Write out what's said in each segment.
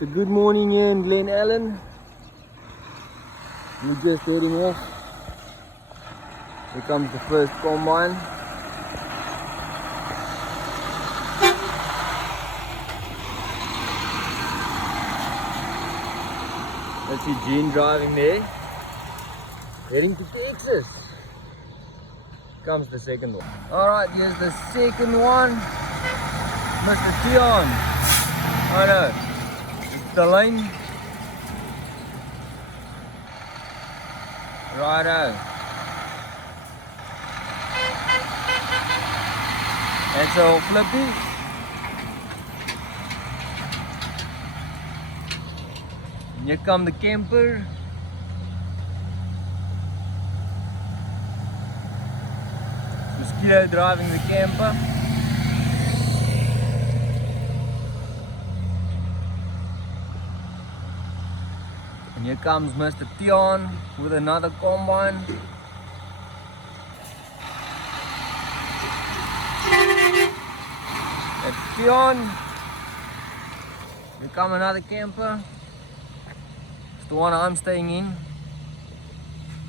It's a good morning here in Glen Allan. We're just heading off. Here comes the first combine. That's Eugene driving there. Heading to Texas. Comes the second one. Alright, here's the second one. Mr. Tion. Oh no. It's the lane. Righto. That's all flippy. And here come the camper. Mosquito driving the camper. And here comes Mr. Tion with another combine. That's Tion. Here comes another camper. It's the one I'm staying in.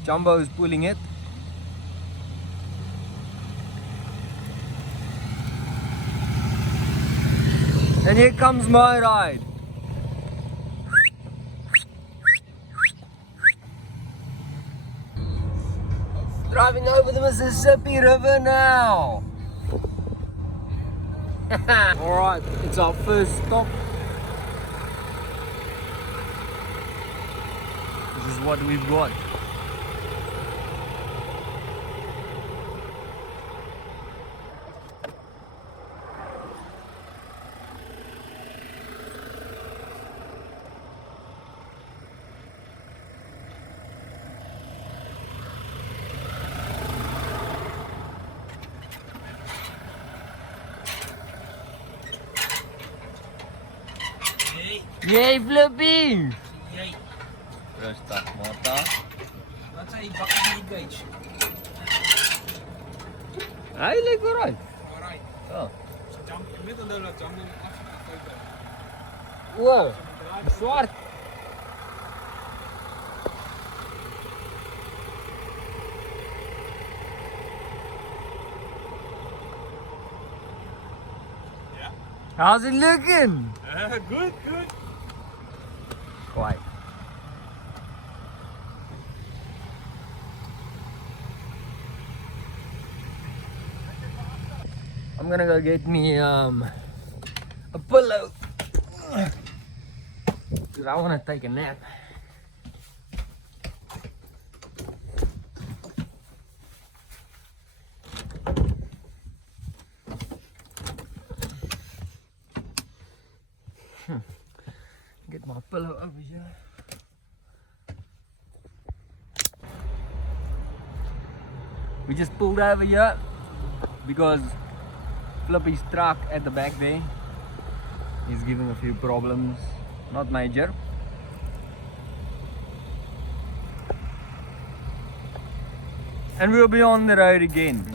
Jumbo is pulling it. And here comes my ride. Driving over the Mississippi River now. Alright, it's our first stop. This is what we've got. Yay, Flippy! Yay! Rustig, Martha. Wat zei je bakken niet gauge? Hij lijkt wel right. Alright. Oh. Jump, middel dat jump af. Wow, zwart. Yeah. How's it looking? Good, good. Quite. I'm gonna go get me a pillow because I want to take a nap. Get my pillow over here. We just pulled over here because Flippy's truck at the back there is giving a few problems, not major. And we'll be on the road again.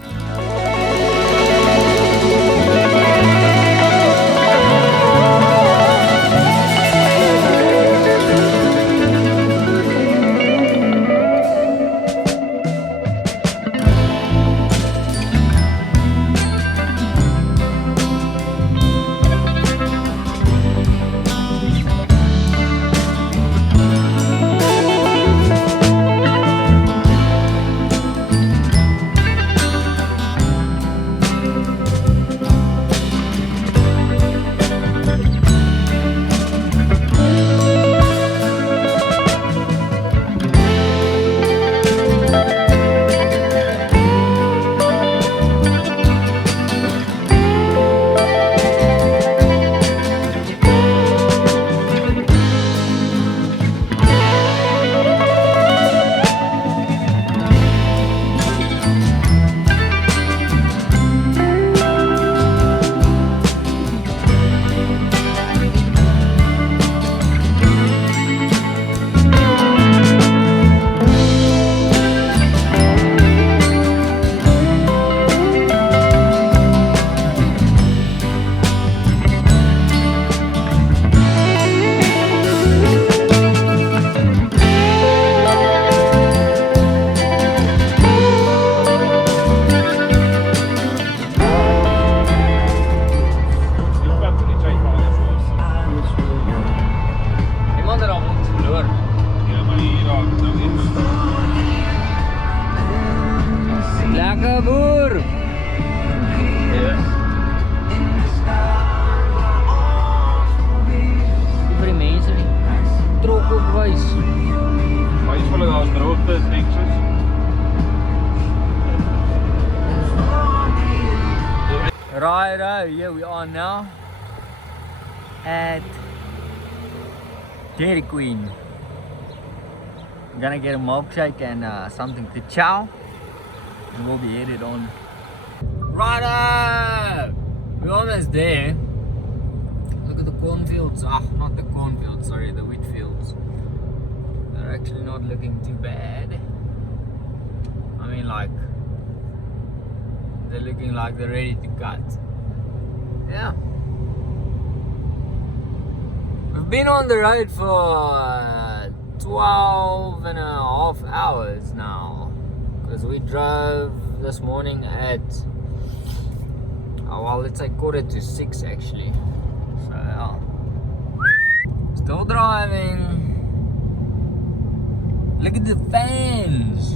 boys. Boys full of those droogte Texas. Righto, here we are now at Dairy Queen. I'm gonna get a milkshake and something to chow, and we'll be headed on. Righto! We're almost there. Look at the cornfields. Ah, not the cornfields, sorry, the wheat fields. They're actually not looking too bad. I mean, like, they're looking like they're ready to cut. Yeah. We've been on the road for 12 and a half hours now. Because we drove this morning at, well, let's say 5:45 actually. So, yeah. Still driving. Look at the fans.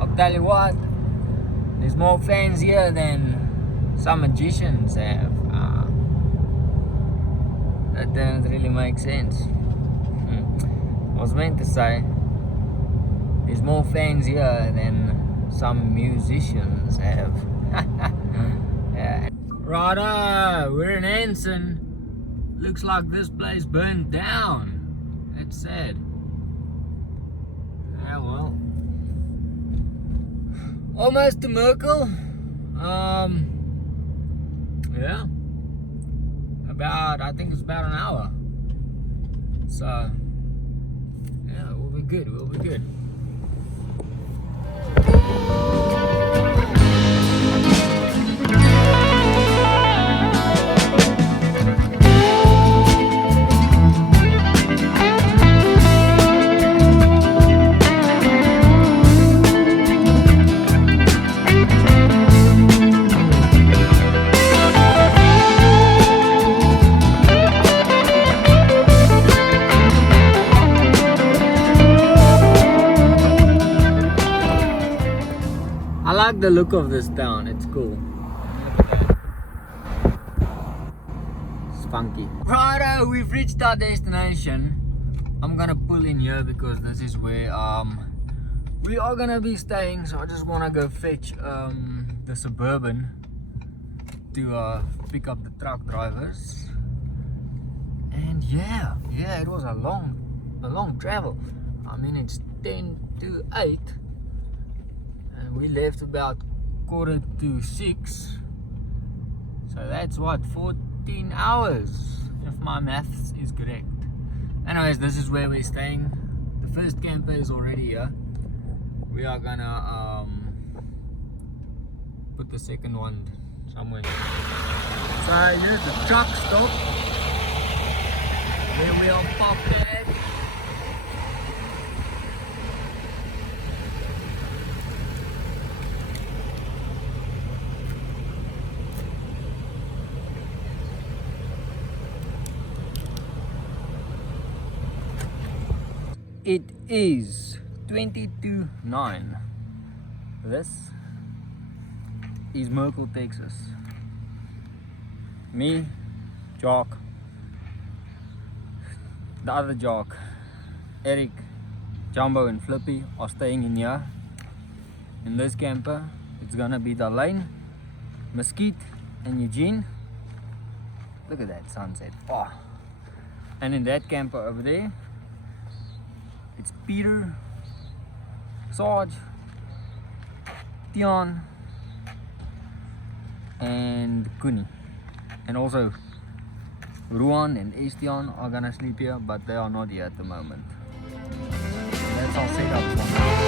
I'll tell you what. There's more fans here than some magicians have. That doesn't really make sense. I was meant to say there's more fans here than some musicians have. Yeah. Righto, we're in Anson. Looks like this place burned down. That's sad. Yeah, well. Almost to Merkel. Yeah. I think it's about an hour. So, yeah, we'll be good, we'll be good. I like the look of this town, it's cool. It's funky. Righto, we've reached our destination. I'm gonna pull in here because this is where we are gonna be staying. So I just wanna go fetch the Suburban to pick up the truck drivers. And yeah, it was a long travel. I mean, it's 10 to 8. And we left about 5:45. So that's what, 14 hours, if my maths is correct. Anyways, this is where we're staying. The first camper is already here. We are gonna put the second one somewhere. So here's the truck stop where we are parked at. It is 20:09. This is Merkel, Texas. Me, Jock, the other Jock, Eric, Jumbo and Flippy are staying in here. In this camper, it's gonna be Darlene, Mesquite and Eugene. Look at that sunset. Oh. And in that camper over there, it's Peter, Sarge, Dion, and Kuni. And also Ruan and Estian are gonna sleep here, but they are not here at the moment. That's our setup.